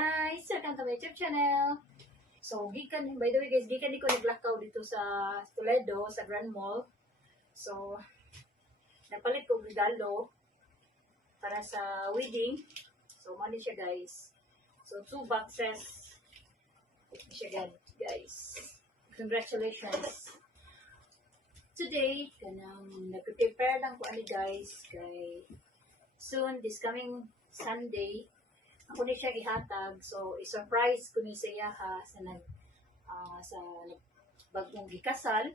guys! Welcome to my YouTube channel. So, by the way guys, gikan ko naglakaw dito sa Toledo, sa Grand Mall. So, napalit ko regalo para sa wedding. So, money siya guys. So, 2 boxes. Siya guys. Congratulations. Today, nag-prepare lang ko guys, kay soon, this coming Sunday, ako ni siya gihatag. So, i-surprise ko ni siya sa bagong gikasal.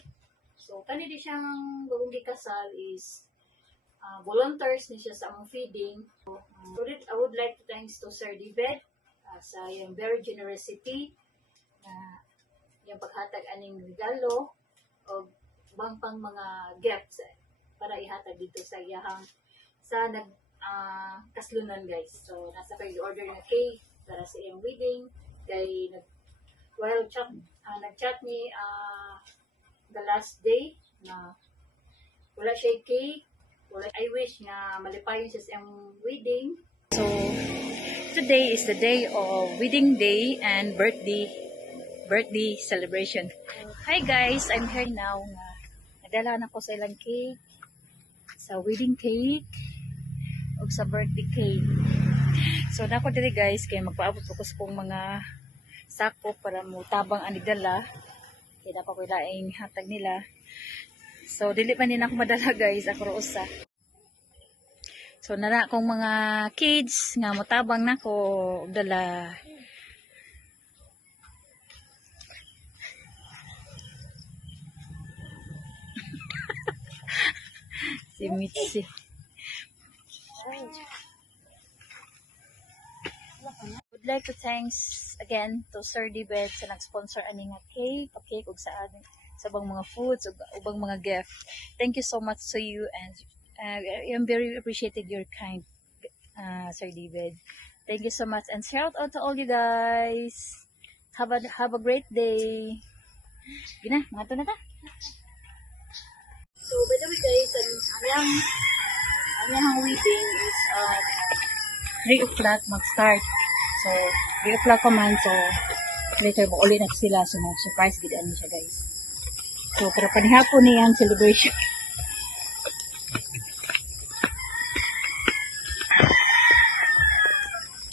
So, kanina siyang bagong gikasal is volunteers ni siya sa among feeding. So, I would like to thanks to Sir David sa yung very generosity na yung paghatag aning regalo o bang pang mga gifts para ihatag dito sa iyahang sa kaslunan guys. So, nasa kayo order na cake para sa iyong wedding. Kay nag-chat ni the last day na wala siya cake. I wish na malipayon siya sa iyong wedding. So, today is the day of wedding day and birthday celebration. Hi guys, I'm here now. Nagdala na ko sa ilang cake, sa wedding cake o sa birthday cake. So nako diri guys, kay magpaabot ko sa kong mga sako para mo tabang ani dala. Kay dapat ko laing hatag nila. So dili man din ako madala guys, ako usa. So nana kong mga kids nga motabang nako og dala. Si Mitzi. Would like to thanks again to Sir David sa nag-sponsor ani nga cake ug sa bang mga foods ug ubang mga gift. Thank you so much to you, and I'm very appreciated your kind Sir David. Thank you so much, and shout out to all you guys. Have a great day. Gina, ngato na ta. So, by the way guys, ang wedding is 3 o'clock mag-start. So, 3 o'clock pa man. So, later mo ulit na sila. So, surprise gidaan siya guys. So, pero panihapon niya ang celebration.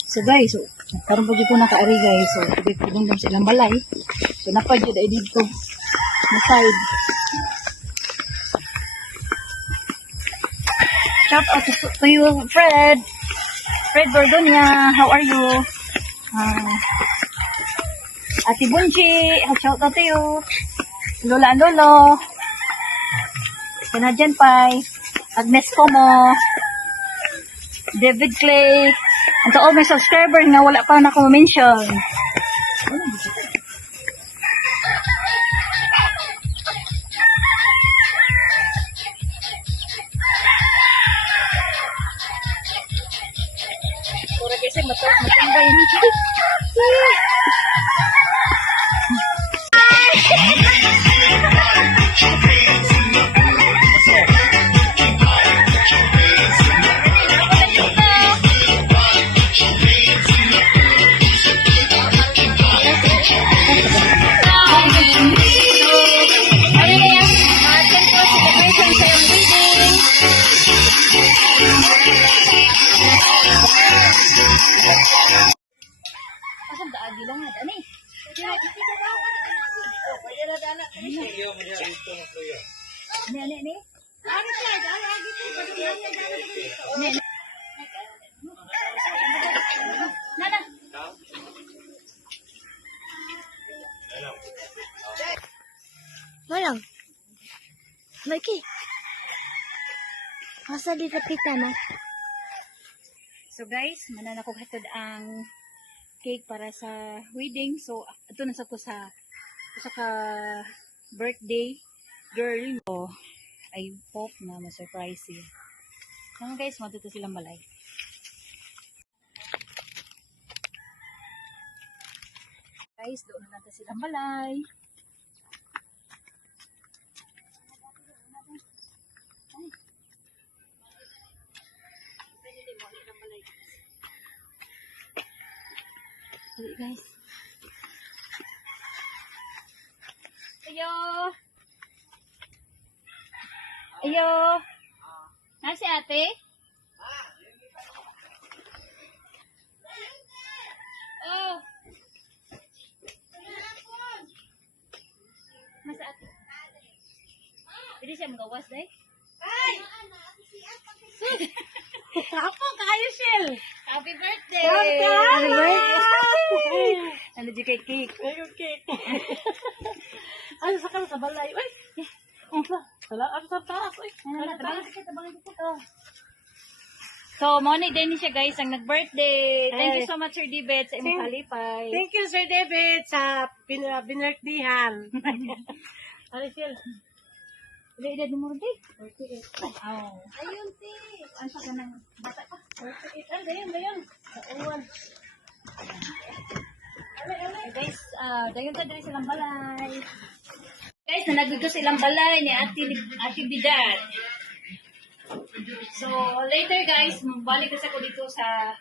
So guys, karon po ko naka-ari guys. So, pagkakudong lang silang balay. So, napadyo dahil dito na side. Shout out to you, Fred Bordonia. How are you? Ate Bunji, shout out to you. Lola and Lolo. Canadian Pie. Agnes Como. David Clay. And to all my subscribers nga wala pa na ko mention. Kasi matambay niya. Walang. Lagi. Masa di kita na. So guys, manan ako hatod ang cake para sa wedding. So ito na sa ko sa birthday girl. So, I hope na ma-surprise you. So guys, matuto silang balay. Guys, doon na natin silang balay. Dali, guys. Ayo. Ayo. Nasi ate? Oh. Nasa ate? Pwede siya magawas, day? Ako, kayo, Shell. Happy birthday! Happy birthday! Ano di kay cake? Ayun, cake. Ano sa kang kabalay? Uy! Ang sa taas. Uy! Tabangan dito. So, morning din siya guys, ang nag-birthday. Thank you so much, Sir Dibet, sa imong kalipay. Thank you, Sir David, sa binirthdayan. Ano, Shell? Ilan edad mo rin, day? 48. Oh. Ayun, si. Ano sa kanang bata pa? 48. Dayan. Uwan. Guys, dayon ta diri silang balay. Guys, nanagdo silang balay ni Ate Bidad. So, later guys, magbalik kasi ako dito sa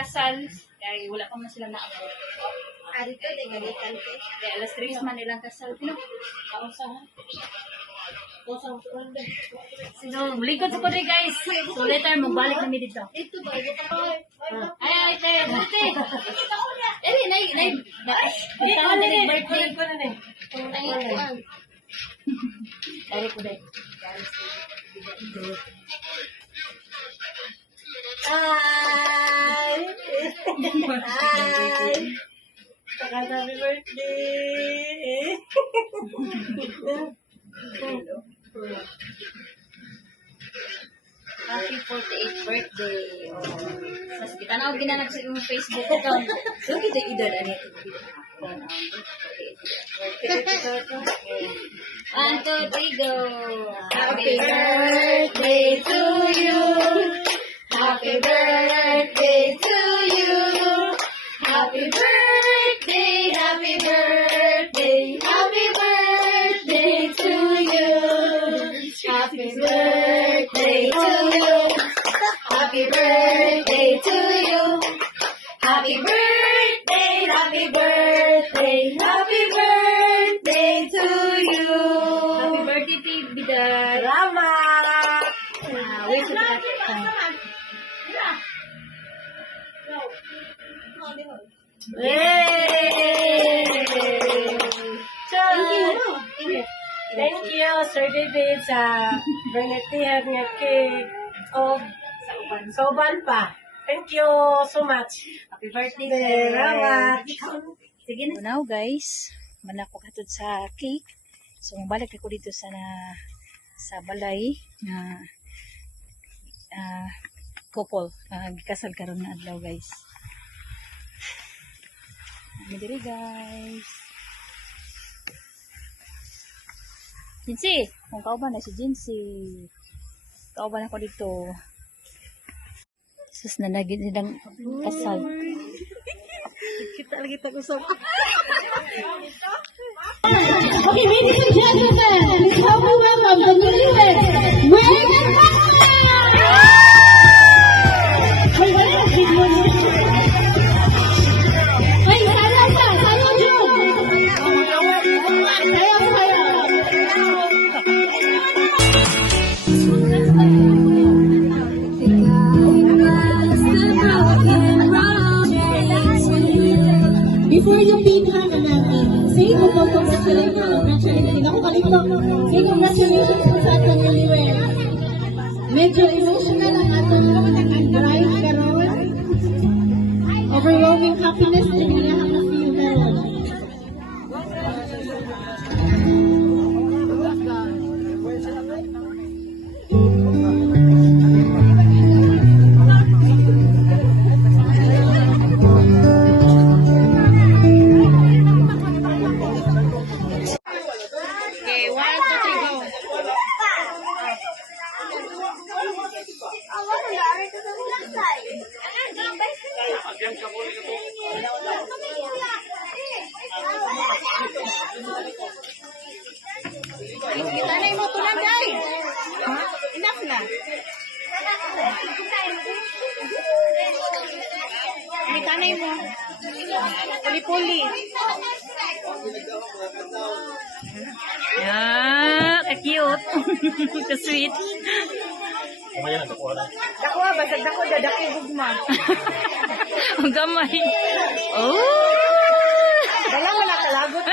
kasal. Kaya wala pa man sila na-upload. Arito, dingalitan ko. Kaya alas 3 man nilang kasal. Pino? Kausahan. So, likod sa kundi guys. So, later magbalik kami dito. Ito ba? Ito ba? Ay, buti. Nay. Ito na birthday. Dari ko dai. Hi! Hi! Happy birthday! Happy 48th birthday. Mas kita na ginanap sa iyong Facebook account. So, kita edad ani. 1, 2, 3, go. Happy birthday to you. Happy birthday to you. Happy birthday, happy birthday, happy birthday to you. Happy birthday to you. Happy birthday to you. Happy birthday, happy birthday, happy birthday to you. Happy birthday, Bidad. Salamat! Wait for that. Thank you, Sir David, sa bernetihan nga cake. Soban pa. Thank you so much. Happy birthday, Salamat. Sige na. Now guys, manak ko katod sa cake. So, balik ako dito sa balay na couple. Gikasal karon na adlaw guys. Ano diri guys. Jinsi, kung kauban na si Jinsi. Kauban ako dito. Sus na naging silang kasal. Kita lagi tak usap. Okay, ladies and gentlemen, please help me welcome the newlyweds, Wayne and Ay, sayaw pa! Sayaw yun! Before you beat her namin, say congratulations. Hindi ako kalimot. Say congratulations po sa atong newlyweds. Medyo emotional ang atong bride karon. Overwhelming happiness din nila ang na-feel karon. Tanay mo tulan day. Enough na. May tanay mo. mo. Puli-puli. Yeah, ka-cute. Ka-sweet. Dako ba? Dako da. Dako gugma. Ang gamay. Oh! Dalang wala kalagot.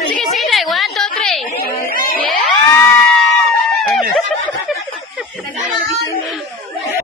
Sige, sige, Day. 1,